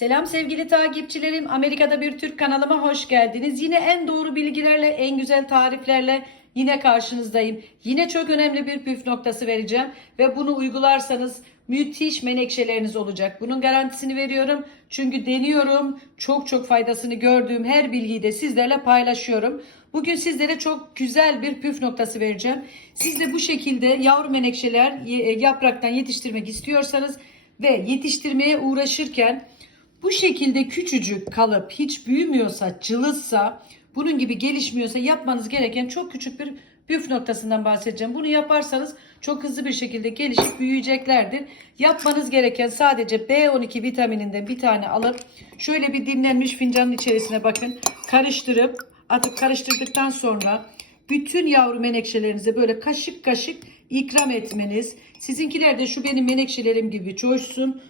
Selam sevgili takipçilerim. Amerika'da bir Türk kanalıma hoş geldiniz. Yine en doğru bilgilerle, en güzel tariflerle yine karşınızdayım. Yine çok önemli bir püf noktası vereceğim ve bunu uygularsanız müthiş menekşeleriniz olacak. Bunun garantisini veriyorum. Çünkü deniyorum. Çok çok faydasını gördüğüm her bilgiyi de sizlerle paylaşıyorum. Bugün sizlere çok güzel bir püf noktası vereceğim. Siz de bu şekilde yavru menekşeler ye- yapraktan yetiştirmek istiyorsanız ve yetiştirmeye uğraşırken bu şekilde küçücük kalıp hiç büyümüyorsa, cılızsa, bunun gibi gelişmiyorsa yapmanız gereken çok küçük bir püf noktasından bahsedeceğim. Bunu yaparsanız çok hızlı bir şekilde gelişip büyüyeceklerdir. Yapmanız gereken sadece B12 vitamininden bir tane alıp şöyle bir dinlenmiş fincanın içerisine bakın. Karıştırıp atıp karıştırdıktan sonra bütün yavru menekşelerinize böyle kaşık kaşık ikram etmeniz. Sizinkiler de şu benim menekşelerim gibi coşsun.